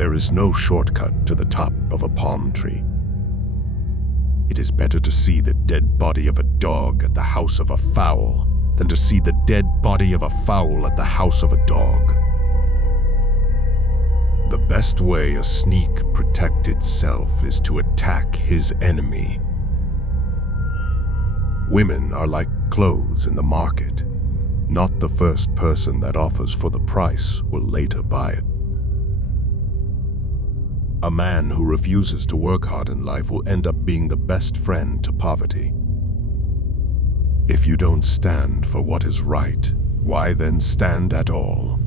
There is no shortcut to the top of a palm tree. It is better to see the dead body of a dog at the house of a fowl than to see the dead body of a fowl at the house of a dog. The best way a sneak protects itself is to attack his enemy. Women are like clothes in the market. Not the first person that offers for the price will later buy it. A man who refuses to work hard in life will end up being the best friend to poverty. If you don't stand for what is right, why then stand at all?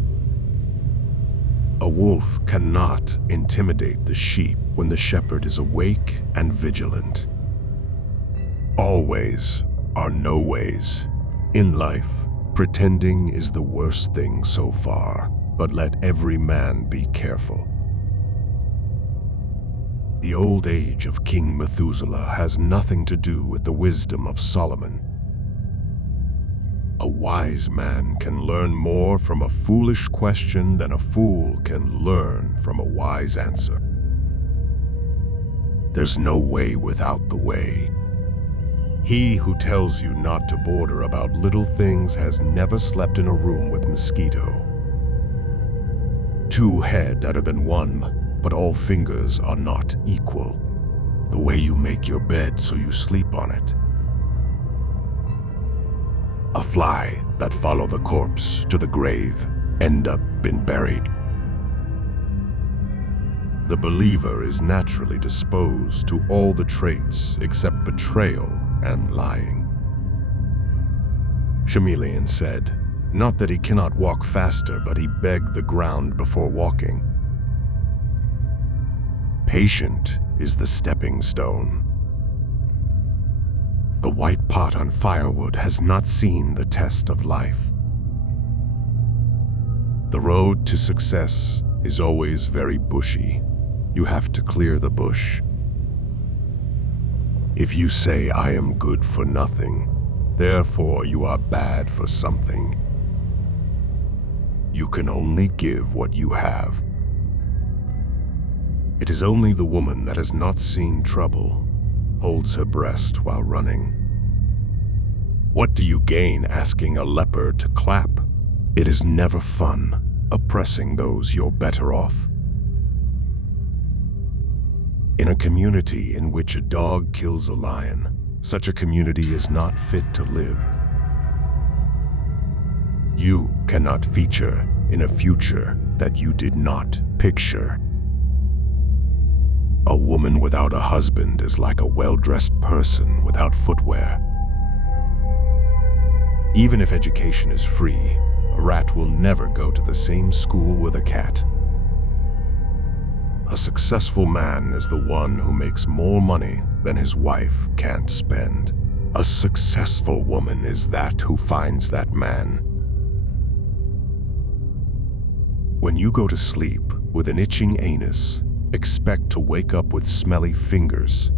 A wolf cannot intimidate the sheep when the shepherd is awake and vigilant. Always are no ways. In life, pretending is the worst thing so far, but let every man be careful. The old age of King Methuselah has nothing to do with the wisdom of Solomon. A wise man can learn more from a foolish question than a fool can learn from a wise answer. There's no way without the way. He who tells you not to bother about little things has never slept in a room with mosquito. Two head better than one, but all fingers are not equal. The way you make your bed so you sleep on it. A fly that follow the corpse to the grave end up being buried. The believer is naturally disposed to all the traits except betrayal and lying. Chameleon said, not that he cannot walk faster, but he begged the ground before walking. Patient is the stepping stone. The white pot on firewood has not seen the test of life. The road to success is always very bushy. You have to clear the bush. If you say, I am good for nothing, therefore you are bad for something. You can only give what you have. It is only the woman that has not seen trouble holds her breast while running. What do you gain asking a leper to clap? It is never fun oppressing those you're better off. In a community in which a dog kills a lion, such a community is not fit to live. You cannot feature in a future that you did not picture. A woman without a husband is like a well-dressed person without footwear. Even if education is free, a rat will never go to the same school with a cat. A successful man is the one who makes more money than his wife can't spend. A successful woman is that who finds that man. When you go to sleep with an itching anus, expect to wake up with smelly fingers.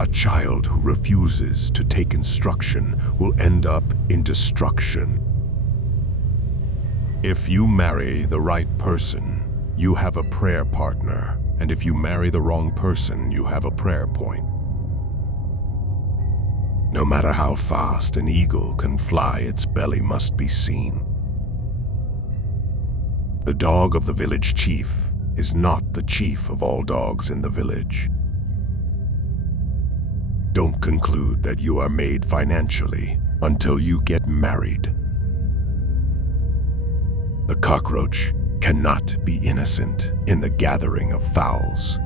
A child who refuses to take instruction will end up in destruction. If you marry the right person, you have a prayer partner, and if you marry the wrong person, you have a prayer point. No matter how fast an eagle can fly, its belly must be seen. The dog of the village chief is not the chief of all dogs in the village. Don't conclude that you are made financially until you get married. The cockroach cannot be innocent in the gathering of fowls.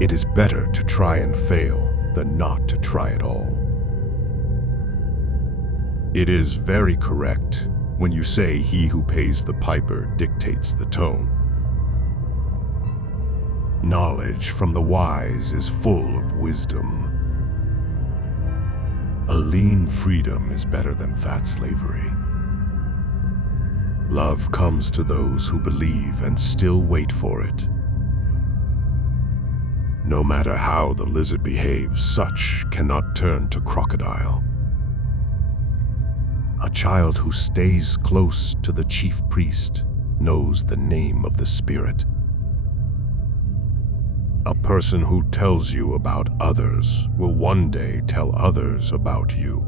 It is better to try and fail than not to try at all. It is very correct when you say he who pays the piper dictates the tone. Knowledge from the wise is full of wisdom. A lean freedom is better than fat slavery. Love comes to those who believe and still wait for it. No matter how the lizard behaves, such cannot turn to crocodile. A child who stays close to the chief priest knows the name of the Spirit. A person who tells you about others will one day tell others about you.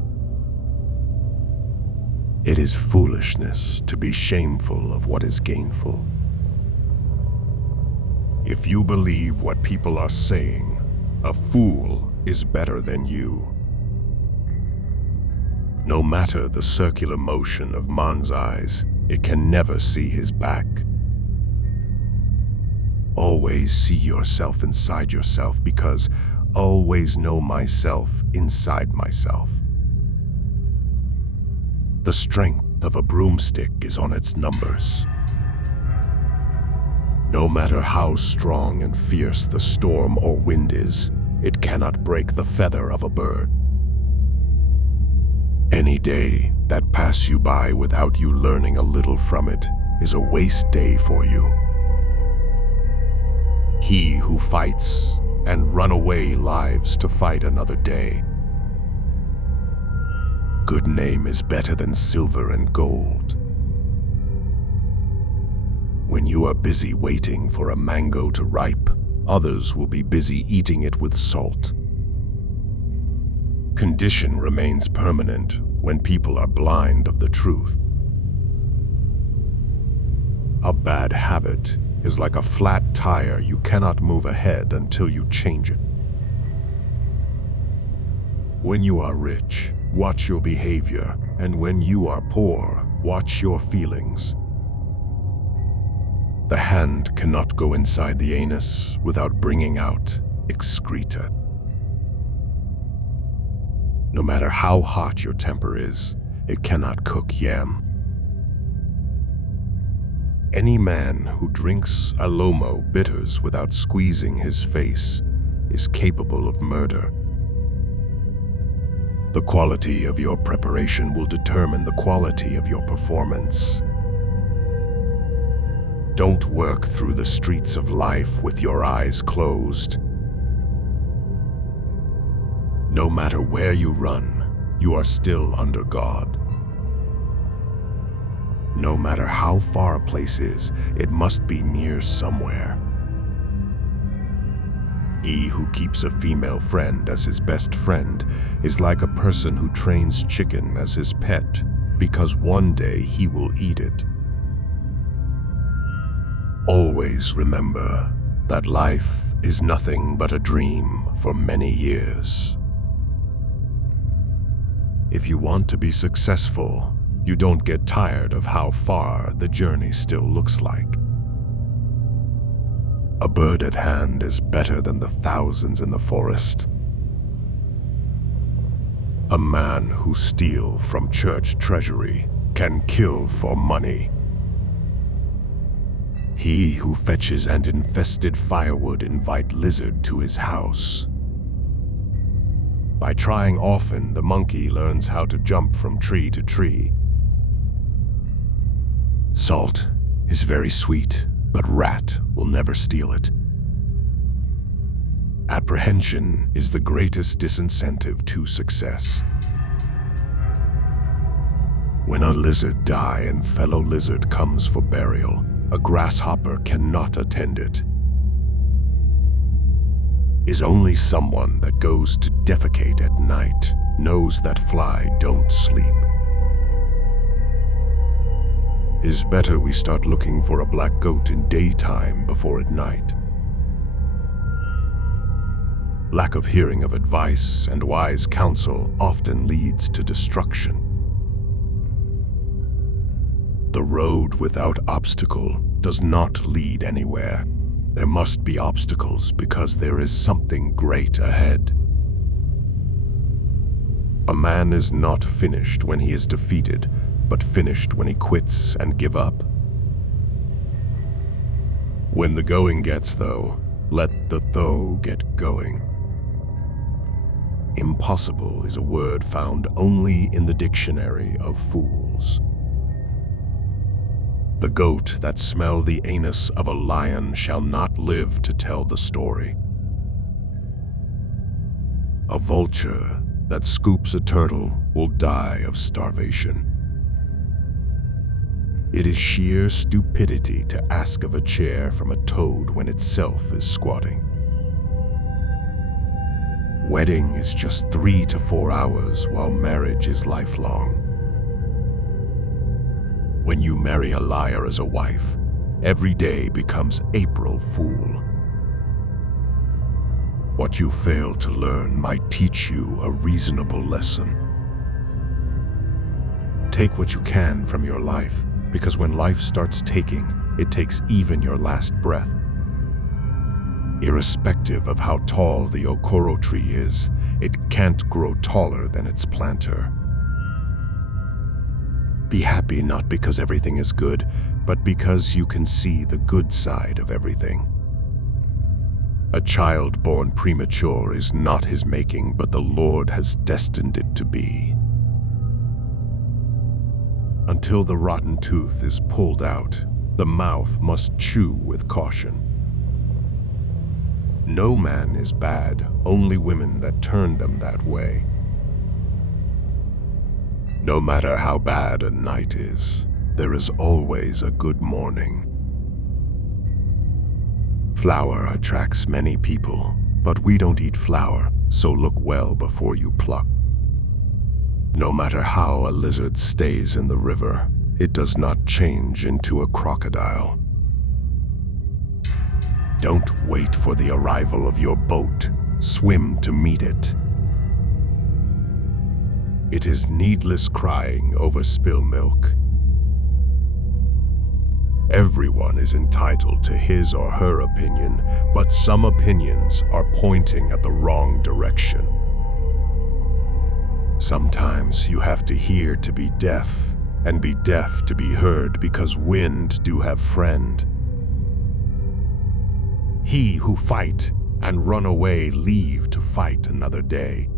It is foolishness to be shameful of what is gainful. If you believe what people are saying, a fool is better than you. No matter the circular motion of man's eyes, it can never see his back. Always see yourself inside yourself, because always know myself inside myself. The strength of a broomstick is on its numbers. No matter how strong and fierce the storm or wind is, it cannot break the feather of a bird. Any day that passes you by without you learning a little from it is a waste day for you. He who fights and run away lives to fight another day. Good name is better than silver and gold. When you are busy waiting for a mango to ripe, others will be busy eating it with salt. Condition remains permanent when people are blind of the truth. A bad habit is like a flat tire you cannot move ahead until you change it. When you are rich, watch your behavior, and when you are poor, watch your feelings. The hand cannot go inside the anus without bringing out excreta. No matter how hot your temper is, it cannot cook yam. Any man who drinks alomo bitters without squeezing his face is capable of murder. The quality of your preparation will determine the quality of your performance. Don't work through the streets of life with your eyes closed. No matter where you run, you are still under God. No matter how far a place is, it must be near somewhere. He who keeps a female friend as his best friend is like a person who trains chicken as his pet, because one day he will eat it. Always remember that life is nothing but a dream for many years. If you want to be successful, you don't get tired of how far the journey still looks like. A bird at hand is better than the thousands in the forest. A man who steals from church treasury can kill for money. He who fetches and infested firewood invite lizard to his house. By trying often, the monkey learns how to jump from tree to tree. Salt is very sweet, but rat will never steal it. Apprehension is the greatest disincentive to success. When a lizard dies and fellow lizard comes for burial, a grasshopper cannot attend it. Is only someone that goes to defecate at night knows that fly don't sleep. Is better we start looking for a black goat in daytime before at night. Lack of hearing of advice and wise counsel often leads to destruction. The road without obstacle does not lead anywhere. There must be obstacles because there is something great ahead. A man is not finished when he is defeated, but finished when he quits and gives up. When the going gets though, let the though get going. Impossible is a word found only in the dictionary of fools. The goat that smelled the anus of a lion shall not live to tell the story. A vulture that scoops a turtle will die of starvation. It is sheer stupidity to ask of a chair from a toad when itself is squatting. Wedding is just 3 to 4 hours, while marriage is lifelong. When you marry a liar as a wife, every day becomes April Fool. What you fail to learn might teach you a reasonable lesson. Take what you can from your life, because when life starts taking, it takes even your last breath. Irrespective of how tall the okoro tree is, it can't grow taller than its planter. Be happy not because everything is good, but because you can see the good side of everything. A child born premature is not his making, but the Lord has destined it to be. Until the rotten tooth is pulled out, the mouth must chew with caution. No man is bad, only women that turn them that way. No matter how bad a night is, there is always a good morning. Flour attracts many people, but we don't eat flour, so look well before you pluck. No matter how a lizard stays in the river, it does not change into a crocodile. Don't wait for the arrival of your boat. Swim to meet it. It is needless crying over spilled milk. Everyone is entitled to his or her opinion, but some opinions are pointing at the wrong direction. Sometimes you have to hear to be deaf, and be deaf to be heard, because wind do have friend. He who fight and run away leave to fight another day.